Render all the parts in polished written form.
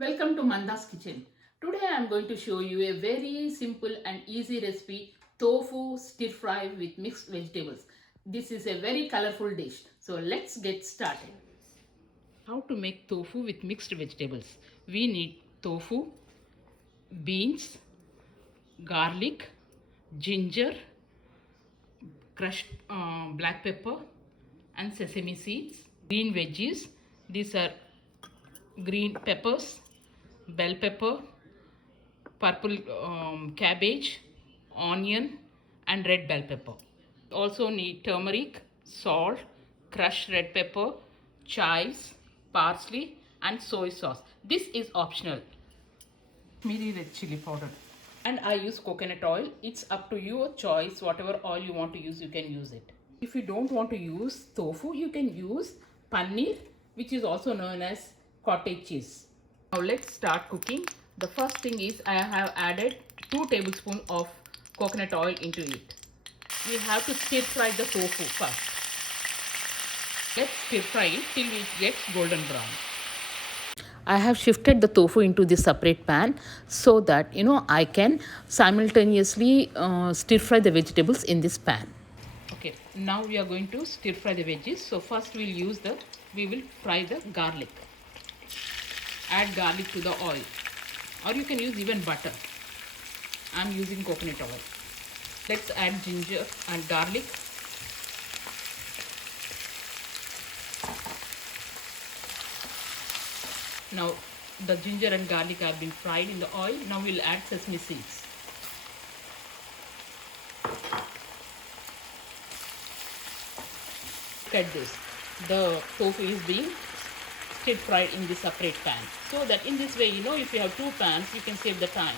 Welcome to Manda's Kitchen. Today I am going to show you a very simple and easy recipe, tofu stir fry with mixed vegetables. This is a very colorful dish. So let's get started. How to make tofu with mixed vegetables? We need tofu, beans, garlic, ginger, crushed black pepper and sesame seeds, green veggies. These are green peppers, bell pepper, purple cabbage, onion and red bell pepper. Also need turmeric, salt, crushed red pepper, chives, parsley and soy sauce. This is optional. Kashmiri red chili powder. And I use coconut oil. It's up to your choice. Whatever oil you want to use, you can use it. If you don't want to use tofu, you can use paneer, which is also known as cottage cheese. Now let's start cooking. The first thing is I have added 2 tablespoons of coconut oil into it. We have to stir fry the tofu first. Let's stir fry it till it gets golden brown. I have shifted the tofu into this separate pan so that I can simultaneously stir fry the vegetables in this pan. Okay, now we are going to stir fry the veggies. So first we will fry the garlic. Add garlic to the oil, or you can use even butter. I'm using coconut oil. Let's add ginger and garlic. Now the ginger and garlic have been fried in the oil. Now we'll add sesame seeds. Look at this. The tofu is being stir fried in the separate pan. So that in this way, if you have 2 pans, you can save the time.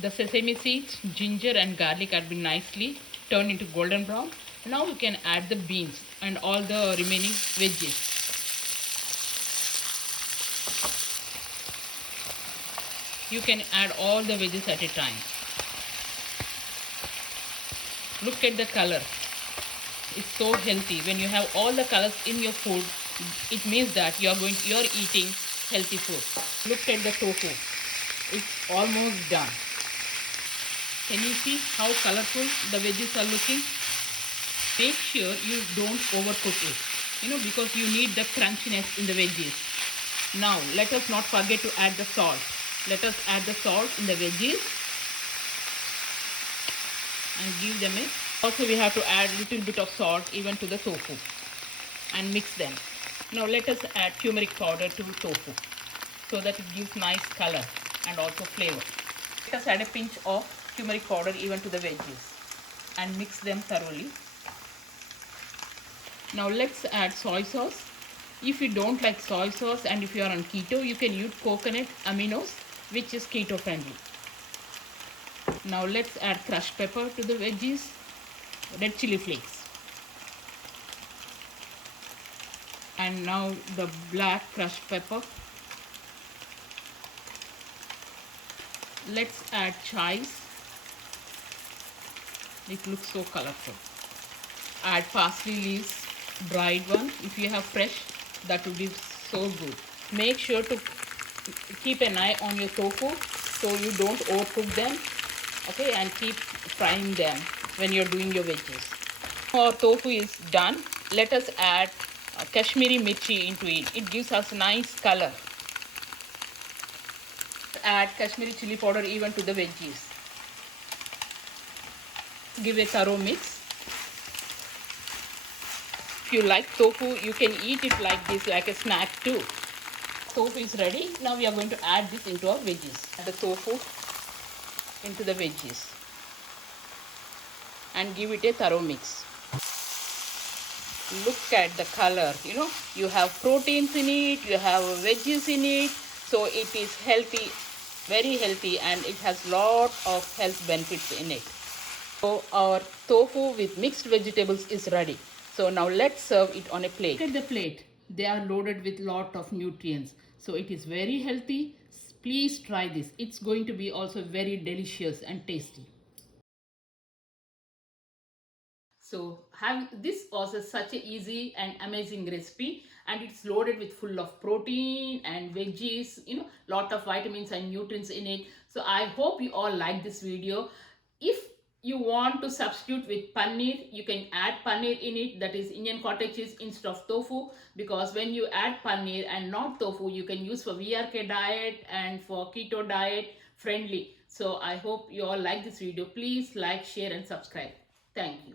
The sesame seeds, ginger and garlic have been nicely turned into golden brown. Now we can add the beans and all the remaining veggies. You can add all the veggies at a time. Look at the color. It's so healthy. When you have all the colors in your food, it means that you're eating healthy food. Look at the tofu. It's almost done. Can you see how colorful the veggies are looking? Make sure you don't overcook it, because you need the crunchiness in the veggies. Now let us not forget to add the salt. Let us add the salt in the veggies and give them a. Also we have to add a little bit of salt even to the tofu and mix them. Now let us add turmeric powder to tofu so that it gives nice color and also flavor. Let us add a pinch of turmeric powder even to the veggies and mix them thoroughly. Now let's add soy sauce. If you don't like soy sauce and if you are on keto, you can use coconut aminos, which is keto friendly. Now let's add crushed pepper to the veggies, red chili flakes. And now the black crushed pepper. Let's add chives. It looks so colorful. Add parsley leaves, dried one. If you have fresh, that would be so good. Make sure to keep an eye on your tofu so you don't overcook them. Okay, and keep frying them when you're doing your veggies. Our tofu is done. Let us add Kashmiri mirchi into it. It gives us nice color. Add Kashmiri chili powder even to the veggies. Give a thorough mix. If you like tofu, you can eat it like this, like a snack too. Tofu is ready. Now we are going to add this into our veggies. Add the tofu into the veggies and give it a thorough mix. Look at the color. You have proteins in it, you have veggies in it, so it is healthy, very healthy, and it has lot of health benefits in it. So our tofu with mixed vegetables is ready. So now let's serve it on a plate. Look at the plate. They are loaded with lot of nutrients. So it is very healthy. Please try this. It's going to be also very delicious and tasty. So this was such a easy and amazing recipe, and it's loaded with full of protein and veggies, lot of vitamins and nutrients in it. So I hope you all like this video. If you want to substitute with paneer, you can add paneer in it, that is Indian cottage cheese instead of tofu, because when you add paneer and not tofu, you can use for VRK diet and for keto diet friendly. So I hope you all like this video. Please like, share and subscribe. Thank you.